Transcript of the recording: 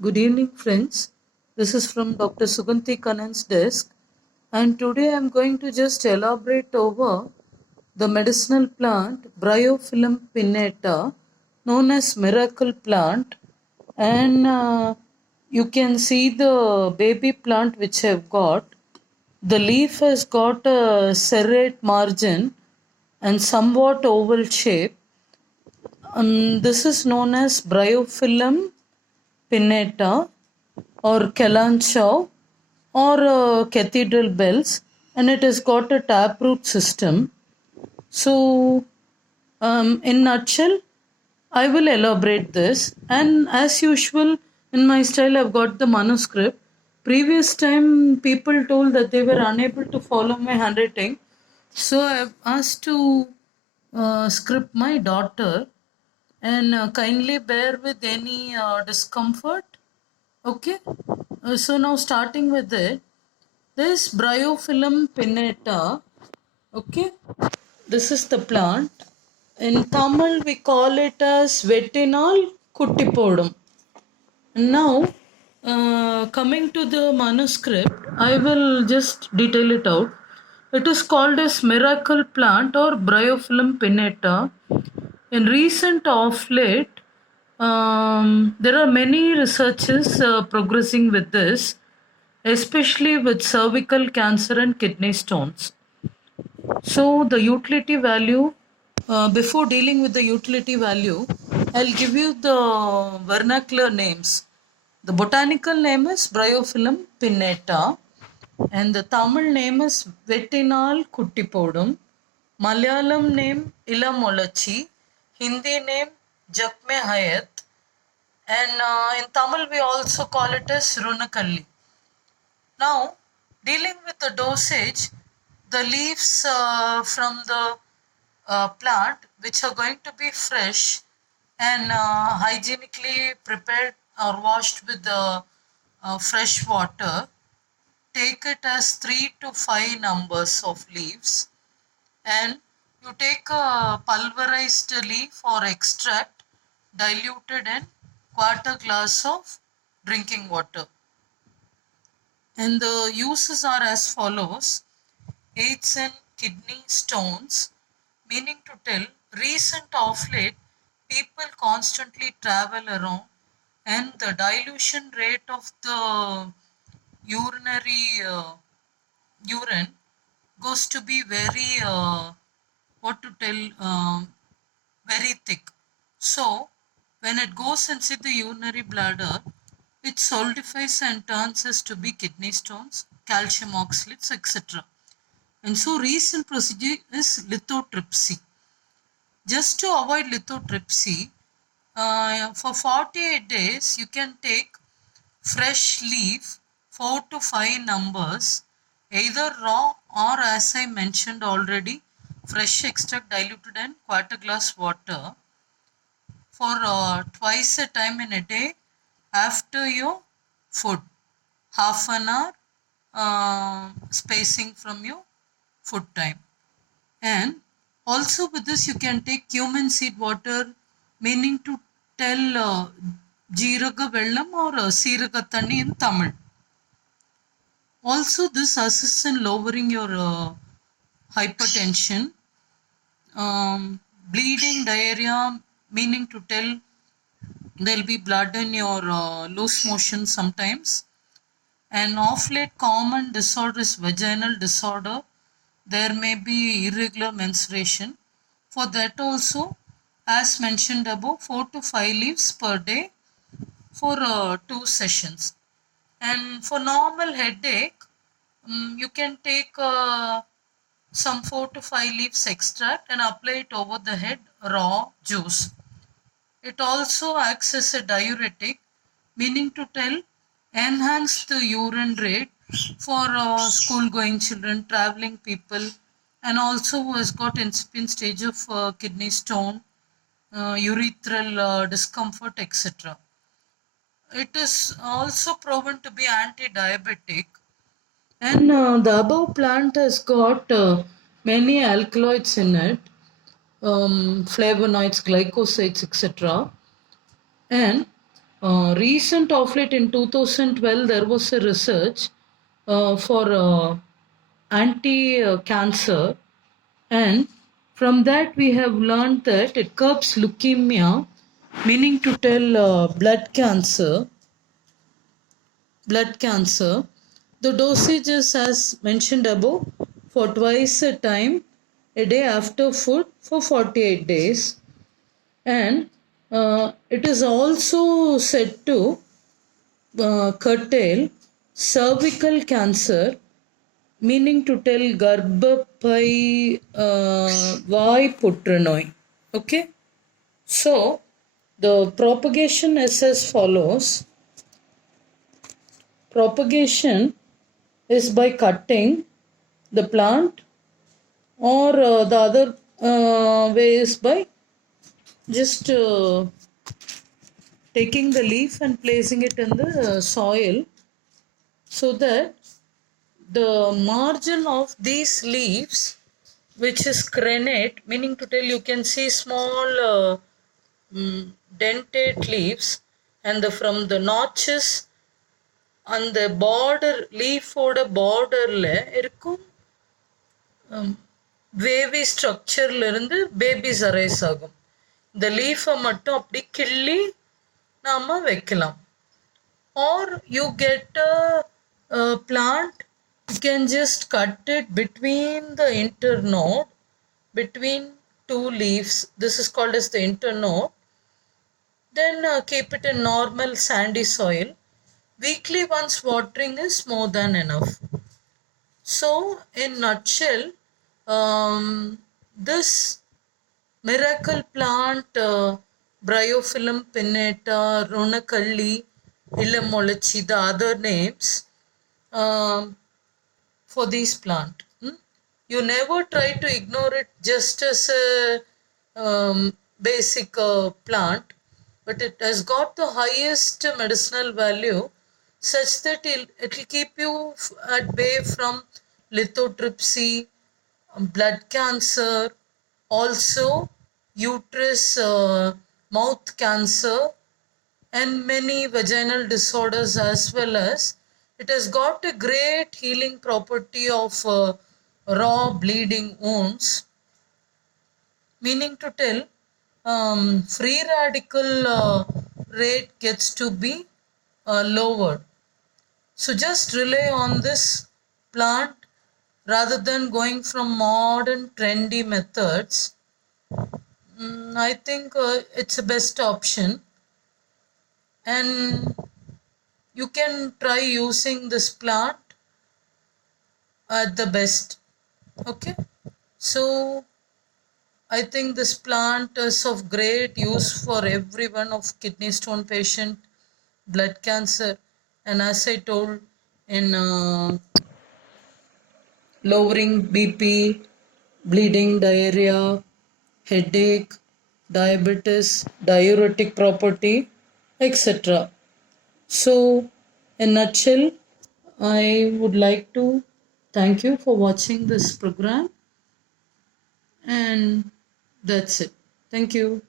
Good evening, friends. This is from Dr. Suganti Kannan's desk, and today I'm going to just elaborate over the medicinal plant Bryophyllum pinnata, known as miracle plant, and you can see the baby plant which I've got. The leaf has got a serrate margin and somewhat oval shape. This is known as Bryophyllum pinnata or Kalanchow or cathedral bells, and it has got a taproot system. So, in nutshell, I will elaborate this, and as usual, in my style, I've got the manuscript. Previous time, people told that they were unable to follow my handwriting, so I've asked to script my daughter, and kindly bear with any discomfort. Okay, so now starting with it, this Bryophyllum pinnata. Okay, this is the plant. In Tamil, we call it as Vetinal Kuttipodum. Now, coming to the manuscript, I will just detail it out. It is called as miracle plant or Bryophyllum pinnata. In recent of late, there are many researches progressing with this, especially with cervical cancer and kidney stones. So, the utility value, before dealing with the utility value, I'll give you the vernacular names. The botanical name is Bryophyllum pinnata, and the Tamil name is Vetinal Kuttipodum. Malayalam name Ilamolachi, Hindi name Jakme Hayat, and in Tamil we also call it as Runakalli. Now, dealing with the dosage, the leaves from the plant, which are going to be fresh and hygienically prepared or washed with the fresh water, take it as 3 to 5 numbers of leaves, and you take a pulverized leaf or extract diluted in quarter glass of drinking water. And the uses are as follows: aids in kidney stones, meaning to tell, recent of late, people constantly travel around, and the dilution rate of the urinary urine goes to be very, what to tell, very thick. So, when it goes inside the urinary bladder, it solidifies and turns as to be kidney stones, calcium oxalates, etc. And so recent procedure is lithotripsy. Just to avoid lithotripsy, for 48 days you can take fresh leaf 4 to 5 numbers, either raw or, as I mentioned already, fresh extract diluted in quarter glass water for twice a time in a day after your food, half an hour spacing from your food time. And also with this you can take cumin seed water, meaning to tell Jeeraga Vellam or Seeraga Thanni in Tamil. Also this assists in lowering your hypertension, bleeding, diarrhea, meaning to tell there'll be blood in your loose motion sometimes. And of late common disorder is vaginal disorder. There may be irregular menstruation. For that also, as mentioned above, 4 to 5 leaves per day for 2 sessions. And for normal headache, you can take some 4 to 5 leaves extract and apply it over the head raw juice. It also acts as a diuretic, meaning to tell enhance the urine rate for school going children, traveling people, and also who has got incipient stage of kidney stone, urethral discomfort, etc. It is also proven to be anti-diabetic, and the above plant has got many alkaloids in it, flavonoids, glycosides, etc. And Recent of late in 2012, there was a research for anti-cancer, and from that we have learned that it curbs leukemia, meaning to tell blood cancer. The dosage is as mentioned above for twice a time a day after food for 48 days, and it is also said to curtail cervical cancer, meaning to tell Garbhapai Vai Putranoi. Okay, so the propagation is as follows. Propagation is by cutting the plant, or the other way is by just taking the leaf and placing it in the soil, so that the margin of these leaves, which is crenate, meaning to tell you can see small dentate leaves, and from the notches on the border, leaf-ஓட borderல இருக்கும் wavy ஸ்ட்ரக்சர்ல இருந்து babies arise ஆகும். இந்த லீஃபை மட்டும் அப்படி கிள்ளி நாம வைக்கலாம். Or you get a plant, you can just cut it between the internode, between two leaves. This is called as the internode. Then keep it in normal sandy soil. Weekly once watering is more than enough. So in nutshell, this miracle plant, Bryophyllum pinnata, Runakalli, Ilamolachi, the other names for this plant. You never try to ignore it just as a basic plant, but it has got the highest medicinal value, such that it will keep you at bay from lithotripsy, blood cancer, also uterus, mouth cancer, and many vaginal disorders, as well as it has got a great healing property of raw bleeding wounds, meaning to tell free radical rate gets to be lowered. So just rely on this plant rather than going from modern trendy methods. I think it's the best option, and you can try using this plant at the best. Okay, so I think this plant is of great use for everyone of kidney stone patient, blood cancer, and as I told, in lowering BP, bleeding, diarrhea, headache, diabetes, diuretic property, etc. So, in a nutshell, I would like to thank you for watching this program, and that's it. Thank you.